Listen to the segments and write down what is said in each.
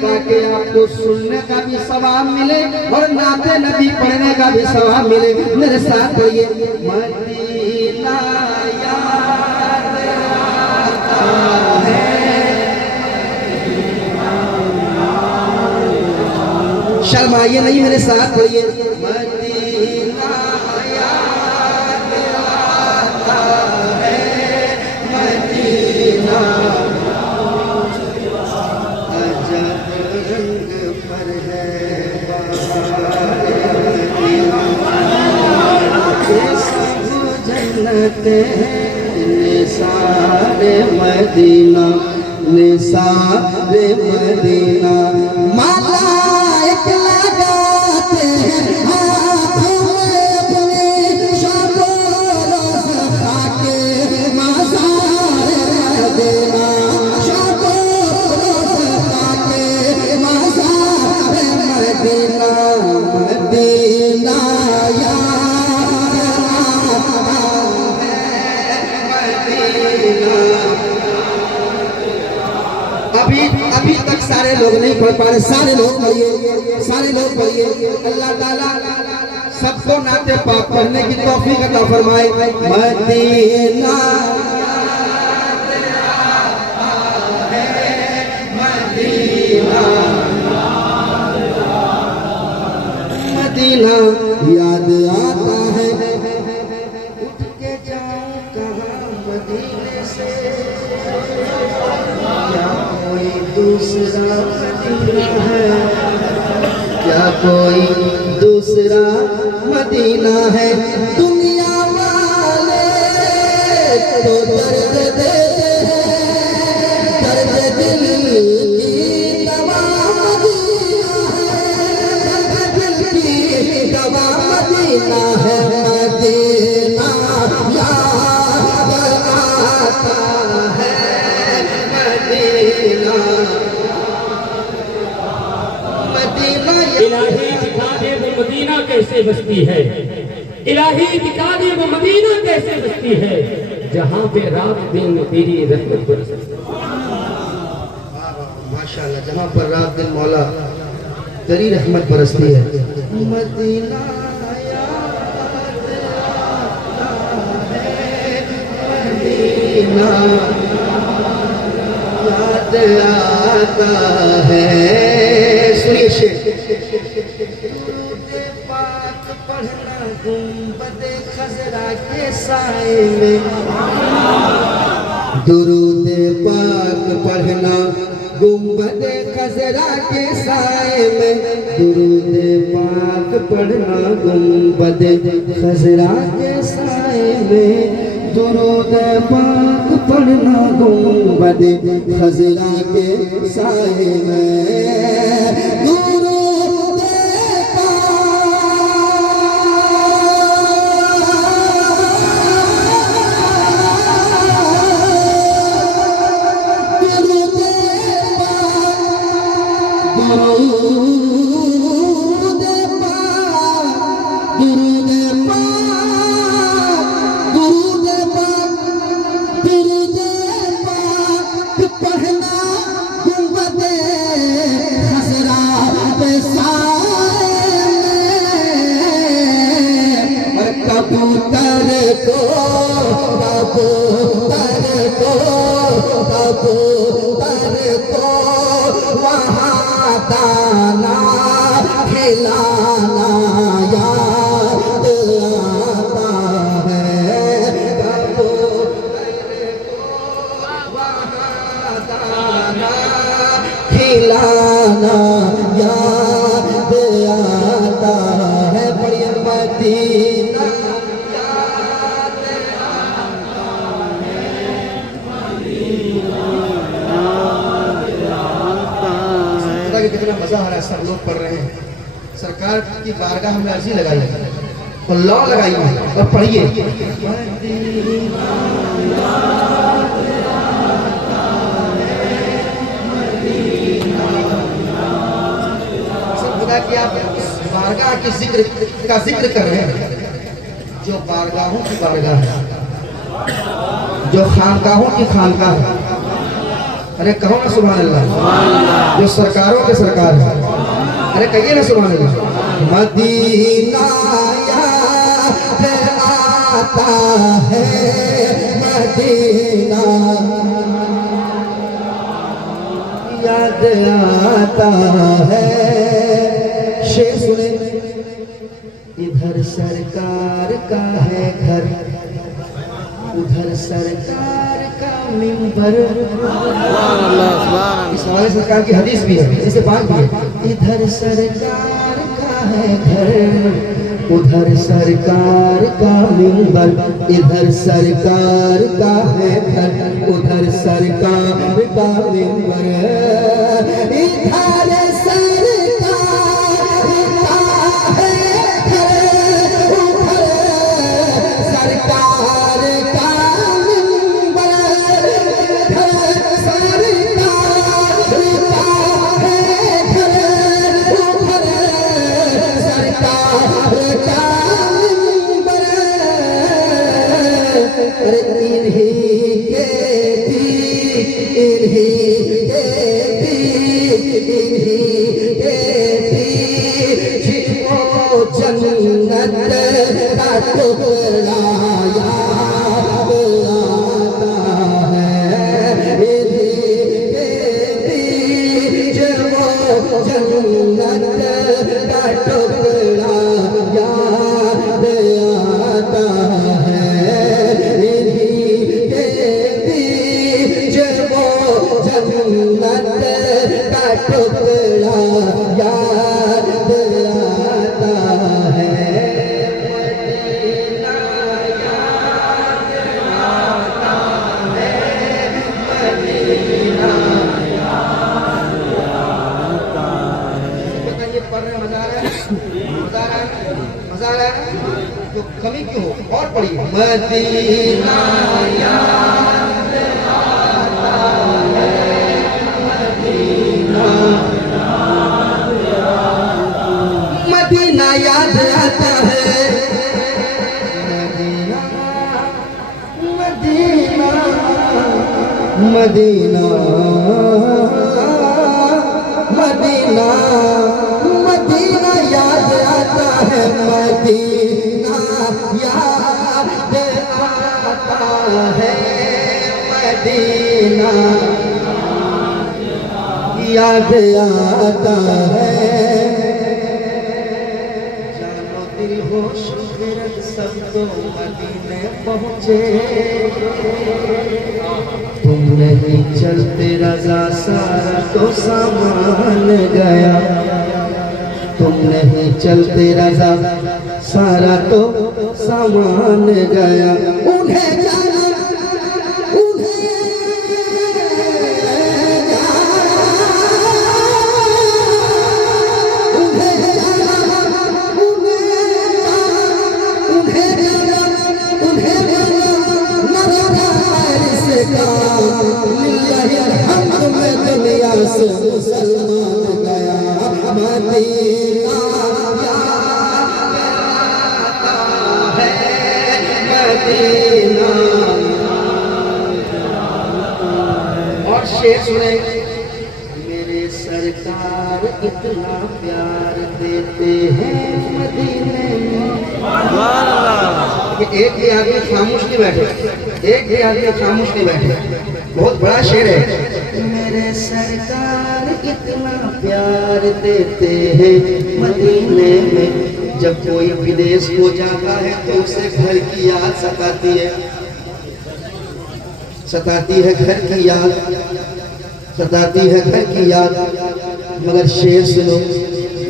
ताकि आपको सुनने का भी सवाब मिले और नाते नबी पढ़ने का भी सवाब मिले। मेरे साथ पढ़िए, मदीना याद आता है। शर्माइए नहीं, मेरे साथ पढ़िए, मदीना याद आता है, मदीना निसारे मदीना, निसारे मदीना, माला एक लगाते हैं हाथों में अपने, शबो रोज़ खाके मज़ारे मदीना, शबो रोज़ खाके मज़ारे मदीना, मदीना अभी तक सारे लोग नहीं पढ़ पा रहे, सारे लोग पढ़िए, सारे लोग पढ़िए। अल्लाह ताला सबको नाते पाक पढ़ने की तौफीक अता फरमाए। मदीना मदीना मदीना याद आता है, उठ के जाऊं कहाँ मदीने से, कोई दूसरा मदीना है, क्या कोई दूसरा मदीना है। दुनिया वाले तो दर्द देते हैं, दर्द दिल की दवा मदीना है, दर्द दिल की दवा मदीना है, मदीना याद आता है, इलाही दिखा दे वो मदीना कैसे बसती है, इलाही दिखा दे वो मदीना कैसे बसती है, जहाँ पे रात दिन तेरी रहमत बरसती है। माशाअल्लाह, जहाँ पर रात दिन मौला तेरी रहमत बरसती है। मदीना याद आता है। सुनिए शेर, दुरूद पाक पढ़ना गुंबद खजरा के साए में, दुरूद पाक पढ़ना गुंबद खजरा के साए में, दुरूद पाक पढ़ना गुंबद खजरा के साए में, दुरूद पाक पढ़ना गुंबद खजरा के साए में, दुरूद कबूतर को वहाँ दाना खिलाना याद आता है, कबूतर को वहाँ दाना खिलाना याद आता है। बड़ी मदीना याद आता है, मदीना कितना मजा आ रहा है, सब लोग पढ़ रहे हैं। सरकार की बारगाह में अर्जी लगाई है और लॉ लगाई है और पढ़िए। खुदा की आप बारगाह के जिक्र कर रहे हैं, जो बारगाहों की बारगाह है, जो खानकाहों की खानकाह है। अरे कहो ना सुभान अल्लाह। जो सरकारों के सरकार है, अरे कहिए ना सुभान अल्लाह। मदीना याद आता है, मदीना याद आता है। शेर सुने, इधर सरकार का है घर, उधर सरकार का मिंबर। इस हवाले सरकार की हदीस भी है, इसे बात भी है। इधर सरकार का है घर, उधर सरकार का मिंबर। इधर सरकार का है घर, उधर सरकार का मिंबर। इधर तो कमी क्यों हो, और पढ़िए। मदीना याद आता है, मदीना याद आता है। मदीना मदीना मदीना मदीना याद आता है। मदीना याद आता है, मदीना याद आता है। जानो दिल होश फिरत सब तो मदीने पहुँचे। तुम नहीं चलते रजा सारा तो सामान गया। तुम नहीं चलते रजा सारा तो सामान गया। उन्हें जाना, उन्हें दुनिया से मुसलमान गया। Medina Medina. और शेर सुने, मेरे सरकार इतना प्यार देते हैं मदीने में। एक भी आदमी खामोश नहीं बैठे, एक भी आदमी खामोश नहीं बैठे। बहुत बड़ा शेर है। मेरे सरकार इतना प्यार देते हैं मदीने में। जब कोई विदेश को जाता है तो उसे घर की याद सताती है, सताती है घर की याद, सताती है घर की याद। मगर शेर सुनो,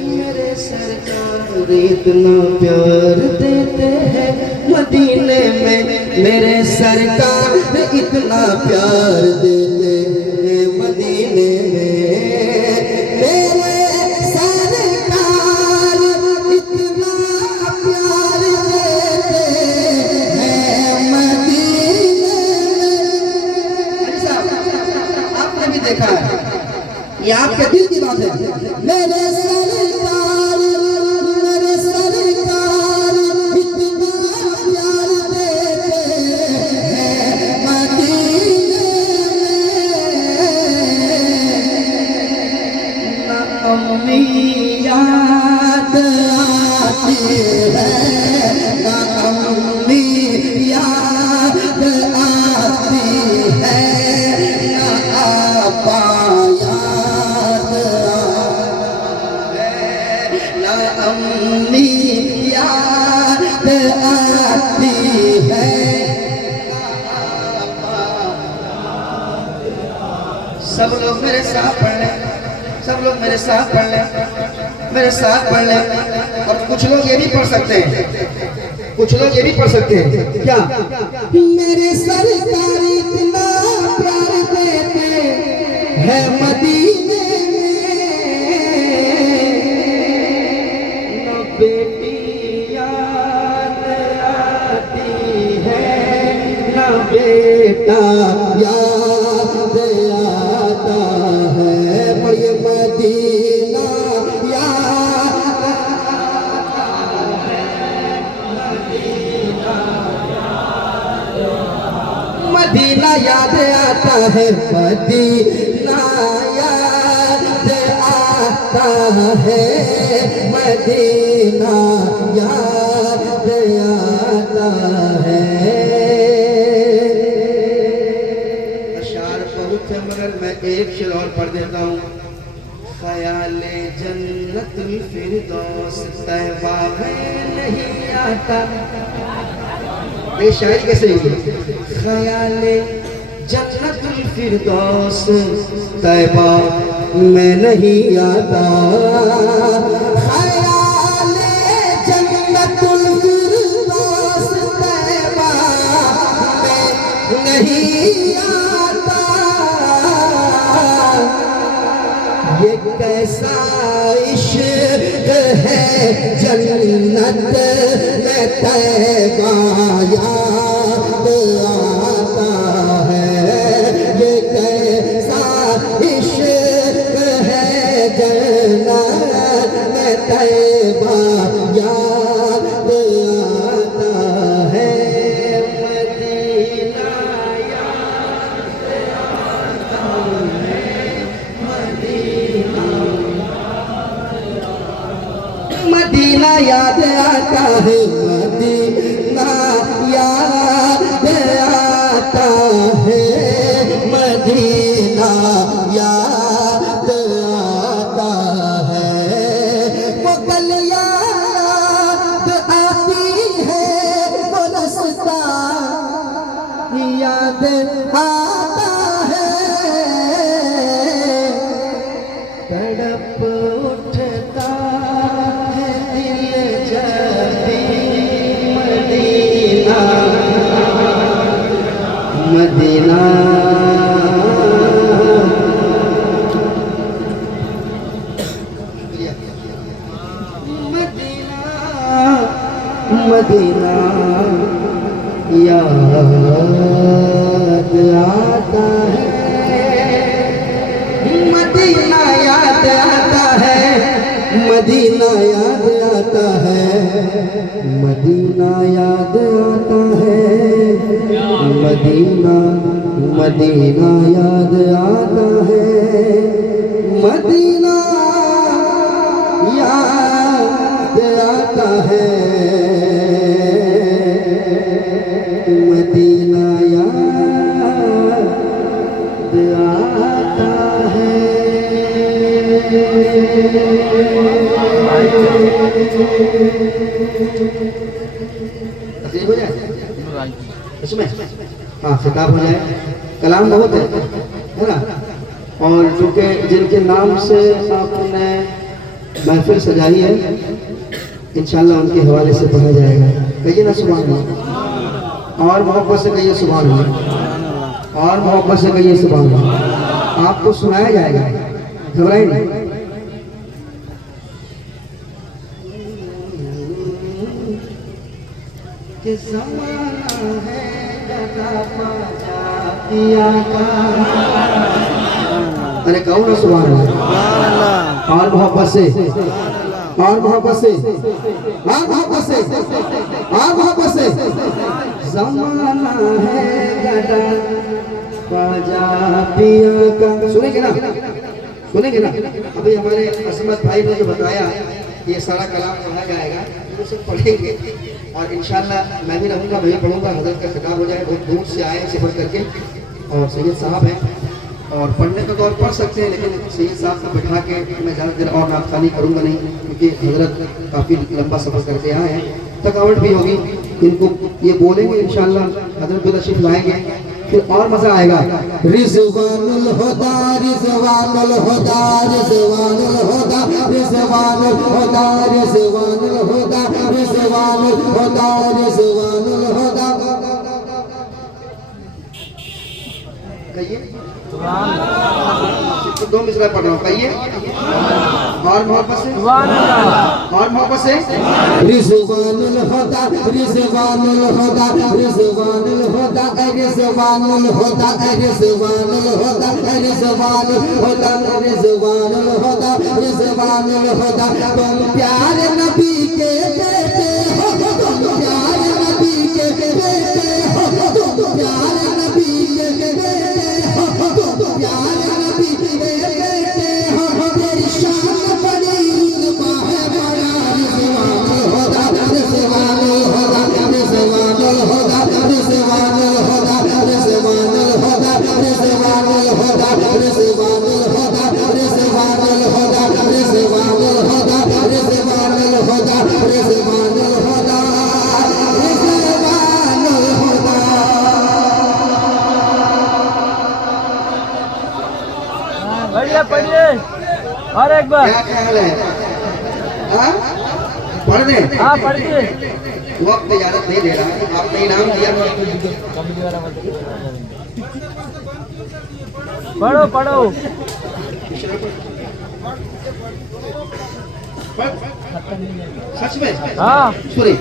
मेरे सरकार इतना प्यार देते हैं मदीने में। मेरे सरकार इतना प्यार देते हैं मदीने में। मेरे देखा है, ये आपके दिल की बात है। मेरे सरकार इतना प्यार देते हैं मदीने में, ना अम्मी याद आती है, ना अम्मी याद आती है, ना आपा याद है, ना अम्मी याद आती है, सब लोग मेरे साथ पढ़ लें, सब लोग मेरे साथ पढ़ लें, मेरे साथ पढ़ लें। और कुछ लोग ये भी पढ़ सकते हैं, कुछ लोग ये भी पढ़ सकते हैं क्या, मेरे सरकार इतना प्यार देते हैं मदीने में, न बेटी याद आती है, न बेटा याद आता है, पर ये मदीना याद मदीना याद आता है, मदीना याद आता है, मदीना याद आता है। अशार बहुत है मगर मैं एक शेर और पढ़ देता हूँ। ख्याले जन्नतुल फिरदौस तैबा में नहीं आता, ये शायरी कैसे हुई? ख्याले जन्नतुल फिरदौस तैबा में नहीं आता, ख्याले जन्नतुल फिरदौस तैबा में नहीं आता, ये कैसा इश्क है जन्नत में तैबा याद आता है, ये कैसा इश्क है जन्नत में तैबा याद आता है, मदीना मदीना याद आता है, मदीना याद आता है, मदीना याद आता है, वो कल याद आती है, वो रास्ता याद आता है, तड़प उठता मदीना मदीना याद आता है, मदीना याद आता है, मदीना याद आता है, मदीना याद आता है, मदीना मदीना याद आता है, मदीना याद आता है, मदीना याद आता है। हो जाए इसमें, हाँ खिताब हो जाए, कलाम बहुत है ना। और चूँकि जिनके नाम से आपने महफिल सजाई है, इंशाल्लाह उनके हवाले से पढ़ा जाएगा। कहिए ना सुभान अल्लाह, और मोहब्बत से कहिए सुभान अल्लाह, और मोहब्बत से कहिए सुभान अल्लाह। आपको सुनाया जाएगा, घबराइए नहीं। कि ज़माना है गदा पाजा किया का अरे कहो ना सुभान अल्लाह। और मोहब्बत से, और मोहब्बत से, और मोहब्बत से, और मोहब्बत से। ज़माना है गड़ा बाजा पिया का। सुनेंगे ना, सुनेंगे ना। अभी हमारे असमत भाई ने जो बताया ये सारा कलाम पढ़ा जाएगा, वो सब पढ़ेंगे और इंशाल्लाह मैं भी रहूँगा, मैं भी पढ़ूंगा। हजरत का खिताब हो जाए, बहुत दूर से आए सफर करके और सैयद साहब हैं और पढ़ने का तो और पढ़ सकते हैं, लेकिन सैयद साहब को बैठा के मैं ज़्यादा देर और नाथखानी करूँगा नहीं, क्योंकि हजरत काफ़ी लंबा सफ़र करके आए हैं, थकावट भी होगी। इनको ये बोलेंगे इंशाल्लाह, हजरत भी तशरीफ लाएंगे, फिर और मज़ा आएगा। रिज़वानुल हुदा, रिज़वानुल हुदा, रिज़वानुल हुदा, रिज़वानुल हुदा, रिज़वानुल हुदा, रिज़वानुल हुदा, रिज़वानुल हुदा। कहिए तो 2 मिसरा पढ़ रहा हूँ, कहिए और मोहब्बत से, और मोहब्बत से। रिज़वानुल हुदा, रिज़वानुल हुदा, रिज़वानुल हुदा, रिज़वानुल हुदा, रिज़वानुल हुदा, रिज़वानुल हुदा, रिज़वानुल हुदा, रिज़वानुल हुदा। तुम प्यारे नबी के बेटे हो, तुम प्यारे नबी के बेटे हो, तुम प्यारे नबी के बेटे हो, तुम प्यारे नबी के बेटे हो। तेरी शान बड़ी रुतबा है बड़ा। रिज़वानुल हुदा, रिज़वानुल हुदा, रिज़वानुल हुदा, रिज़वानुल हुदा, रिज़वानुल हुदा, रिज़वानुल हुदा, रिज़वानुल हुदा, रिज़वानुल हुदा, रिज़वानुल हुदा, रिज़वानुल हुदा, रिज़वानुल हुदा, रिज़वानुल हुदा। बढ़िया पढ़िए और एक बार। क्या ख्याल है? हाँ? पढ़ दें? हाँ पढ़िए। वक्त इजाजत नहीं दे रहा है, आपने इनाम दिया। पढ़ो पढ़ो। सच में? हाँ सुनिए।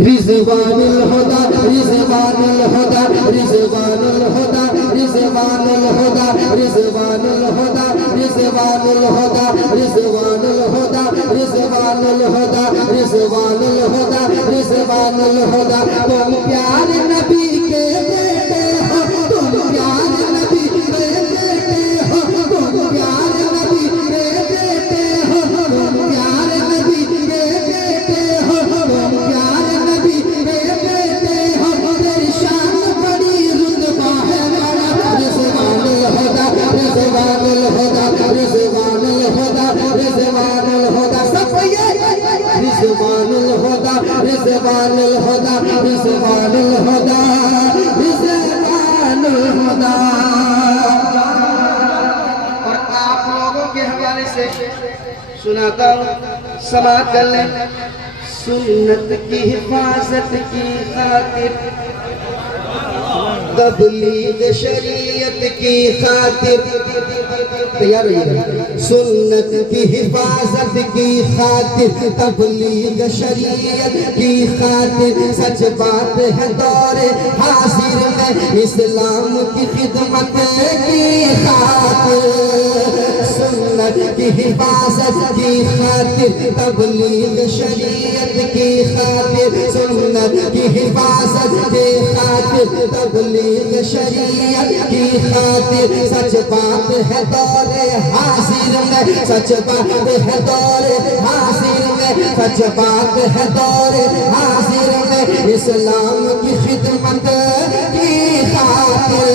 रिज़वानुल हुदा, रिज़वानुल हुदा, रिज़वानुल हुदा, रिज़वानुल हुदा, रिज़वानुल हुदा, रिज़वानुल हुदा, रिज़वानुल हुदा, रिज़वानुल हुदा, रिज़वानुल हुदा, रिज़वानुल हुदा। तुम प्यारे नबी के बेटे हो, तुम प्यारे नबी के बेटे हो, तुम प्यारे नबी के बेटे हो, तुम प्यारे नबी के बेटे हो, तुम प्यारे नबी के बेटे हो। तेरी शान बड़ी रुतबा है बड़ा। रिज़वानुल हुदा, रिज़वानुल हुदा, रिज़वानुल हुदा, रिज़वानुल हुदा। सब ये रिज़वानुल हुदा, रिज़वानुल हुदा, रिज़वानुल हुदा, रिज़वानुल हुदा। और आप लोगों के हवाले से सुनाता हूँ, समाअत कर लें। सुन्नत की हिफाजत की खातिर, तबलीग शरीयत की खातिर, तैयार रहिएगा। सुन्नत की हिफाजत की खातिर, तबलीग शरीयत की खातिर, सच बात है दौरे हाजिर में इस्लाम की खिदमत की खातिर। सुन्नत की हिफाजत की खातिर, तबलीग शरीयत की खातिर, सुन्नत की हिफाजत की खातिर, तबलीग शरीयत की खातिर, सच बात है दौरे हाजिर में, सच बात है दौरे हाजिर में, सच बात है दौरे हाजिर में इस्लाम की खिदमत की खातिर।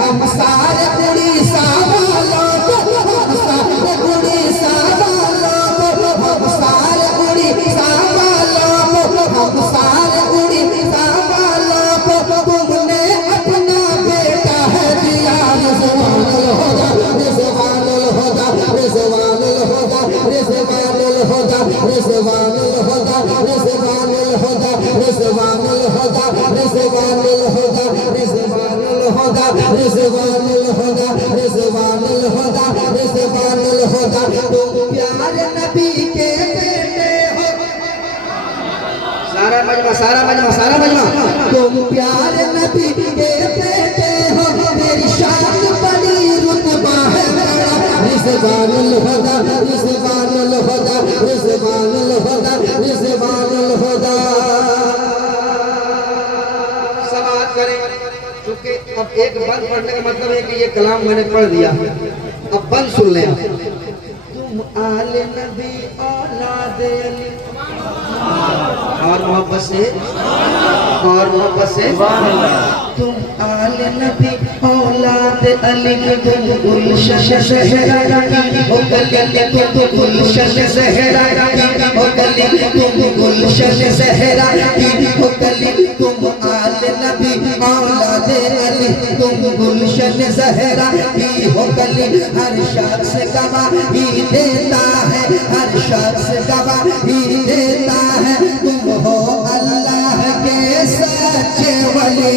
हम सारे उड़ीसा वालों को, हम सारे उड़ीसा वालों को, हम सारे उड़ीसा वालों को, हम सारे उड़ीसा वालों को तुमने अपना बेटा है दिया। रिज़वानुल हुदा, रिज़वानुल हुदा, रिज़वानुल हुदा, रिज़वानुल हुदा, रिज़वानुल हुदा, रिज़वानुल हुदा, रिज़वानुल हुदा, रिज़वानुल हुदा, रिज़वानुल हुदा, रिज़वानुल हुदा, रिज़वानुल हुदा, रिज़वानुल हुदा। तुम प्यारे नबी के बेटे हो। सारा मजमा, सारा मजमा, सारा मजमा। तुम प्यारे नबी के बेटे हो। तेरी शान बड़ी रुतबा है रिजवानुल हुदा रिजवानुल हुदा रिजवानुल हुदा रिजवानुल हुदा। समाज करें, क्योंकि अब एक बंद पढ़ने का मतलब है कि ये कलाम मैंने पढ़ दिया, अब बंद सुन लें। तुम आले नबी औलाद अली, और मोहब्बत से तुम आले नबी औलाद अली, तुम गुलशन ज़हरा की हो गली, तुम गुलशन ज़हरा की हो गली, तुम गुलशन ज़हरा की हो गली, तुम आले नबी औलाद अली, तुम गुलशन ज़हरा की हो गली। हर शख्स गवाही देता है, हर शख्स गवाही देता है, तुम हो अल्लाह के सच्चे वली।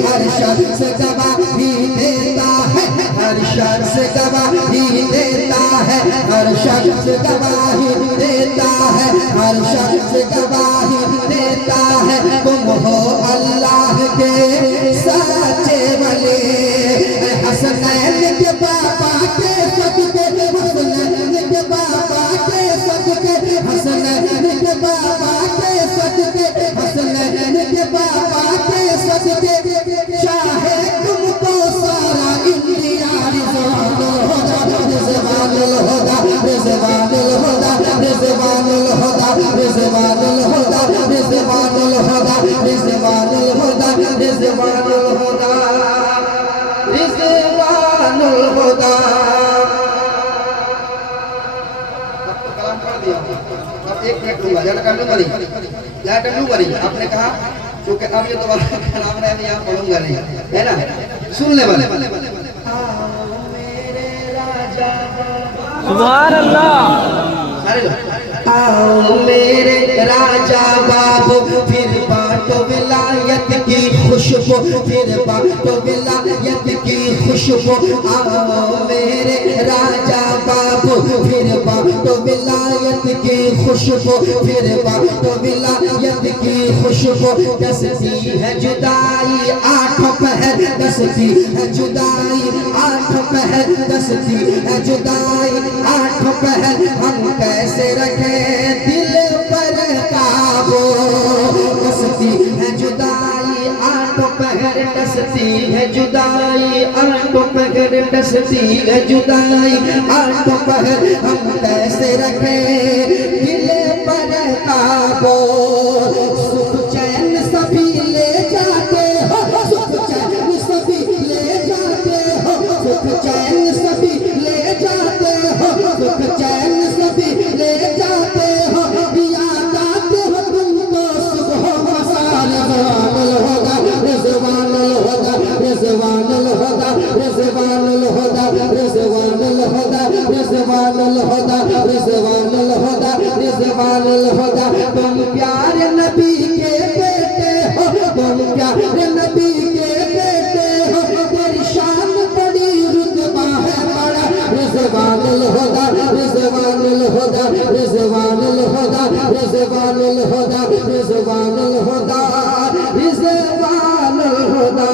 हर शख्स गवाही देता है, हर शख्स गवाही देता है, हर शख्स गवाही देता है, हर शख्स गवाही देता है, तुम हो अल्लाह के सच्चे वली। हसनैन के बाबा के सदके, हसनैन के बाबा के सदके, हसनैन के बाबा के सदके, हसनैन के बाबा के सदके, चाहे तुमको सारा इंडिया रिजवानुल हुदा रिजवानुल हुदा रिजवानुल हुदा रिजवानुल हुदा रिजवानुल हुदा रिजवानुल हुदा रिजवानुल हुदा रिजवानुल हुदा रिजवानुल हुदा। कलाम पढ़ दिया, अब 1 मिनट दूंगा, ज़्यादा कर लूँगा नहीं, आपने कहा, क्योंकि अब ये दोबारा कलाम है, मैं यहाँ पढ़ूंगा नहीं, है ना? सुन ले वाले। सुभान अल्लाह। सारे लोग आओ मेरे राजा बाबू, फिर बांटो विलायत की खुशबू, फिर बांटो विलायत की खुशबू। आओ मेरे राजा बाबू, फिर बांटो विलायत की खुशबू, फिर बांटो विलायत की खुशबू। दसती है जुदाई 8 पहर, दसती है जुदाई 8 पहर, दसती है जुदाई 8 पहर, हम कैसे रखें दिल पर काबू। दसती है जुदाई 8 पहर, दसती है जुदाई 8 पहर, दसती है जुदाई 8 पहर, हम कैसे रखें दिल पर काबू। सुख चैन सभी ले जाते हो, सुख चैन सभी ले जाते हो, सुख चैन सभी ले जाते हो, सुख चैन सभी ले जाते हो, याद आते हो तुमको सुबह मसाल। रिजवानुल हुदा रिजवानुल हुदा रिजवानुल हुदा रिजवानुल हुदा रिजवानुल हुदा रिजवानुल हुदा रिजवानुल हुदा। तुम प्यारे नबी के बेटे हो, तुम प्यारे नबी के बेटे हो, तेरी शान बड़ी रुतबा है बड़ा। रिजवानुल हुदा रिजवानुल हुदा रिजवानुल हुदा रिजवानुल हुदा रिजवानुल हुदा रिजवानुल हुदा।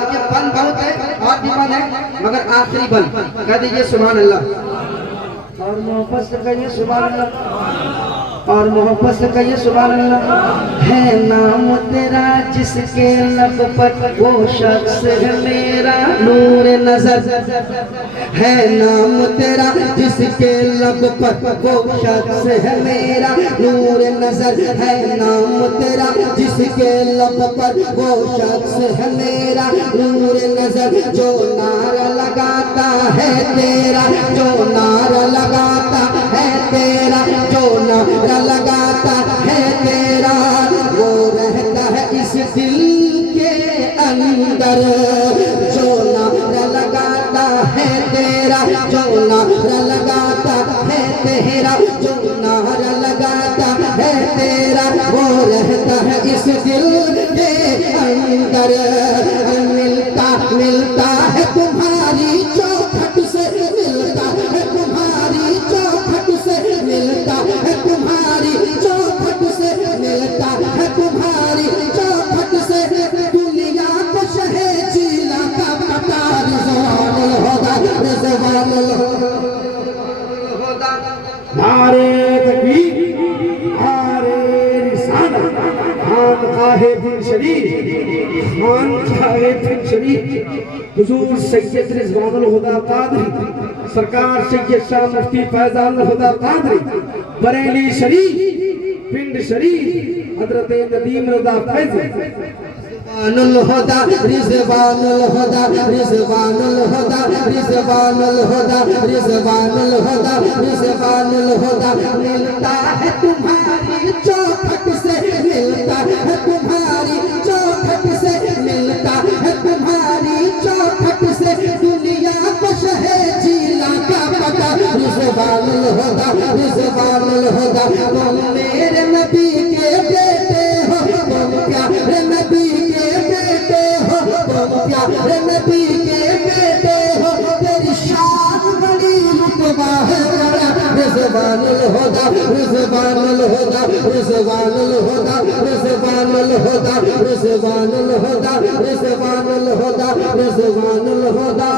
देखिए बन बहुत है और भी बन है, मगर आखिरी बन कह दीजिए सुभान अल्लाह, और मोहब्बत से कहिए सुभान अल्लाह, और मोहब्बत से कहिए सुभान अल्लाह। है नाम तेरा जिसके लब पर, वो शख्स है मेरा नूर नजर। है नाम तेरा जिसके लब पर, वो शख्स है मेरा नूर नजर। है नाम तेरा जिसके लब पर, वो शख्स है मेरा नूर नजर। जो नारा लगाता है तेरा, जो नारा लगाता है तेरा, जो नारा लगाता है तेरा, वो रहता है इस दिल के अंदर। जो नारा लगाता है तेरा, जो नारा लगाता है तेरा, जो नारा लगाता है तेरा, वो रहता है इस दिल के अंदर। मिलता मिलता है तुम्हारी चौखट से, मिलता है तुम्हारी चौखट से, मिलता है तुम्हारी चौखट से, मिलता है तुम्हारी चौखट से। दुनिया को शहे जीला का पता। रिजवानुल हुदा रिजवानुल खान जावेद शरीफ हुजूर सैयद रिजवानुल हुदा कादरी सरकार सैयद शाह मुफ्ती फैजानुल हुदा कादरी बरेली शरीफ पिंड शरीफ हजरत नदीम रजा फैजी रिजवानुल हुदा रिजवानुल हुदा रिजवानुल हुदा रिजवानुल हुदा रिजवानुल हुदा रिजवानुल हुदा मिलता है तुम्हारी चौखट से मिलता है तुम्हारी चौखट से मिलता है तुम्हारी चौखट से दुनिया को शहे जीला का पता रिजवानुल हुदा रिजवानुल हुदा तुम मेरे नबी के बेटे हो तुम प्यारे नबी के बेटे हो तुम प्यारे नबी के बेटे हो तेरी शान बड़ी रुतबा है रिजवानुल हुदा रिजवानुल हुदा रिजवानुल हुदा रिजवानुल हुदा रिजवानुल हुदा रिजवानुल हुदा रिजवानुल हुदा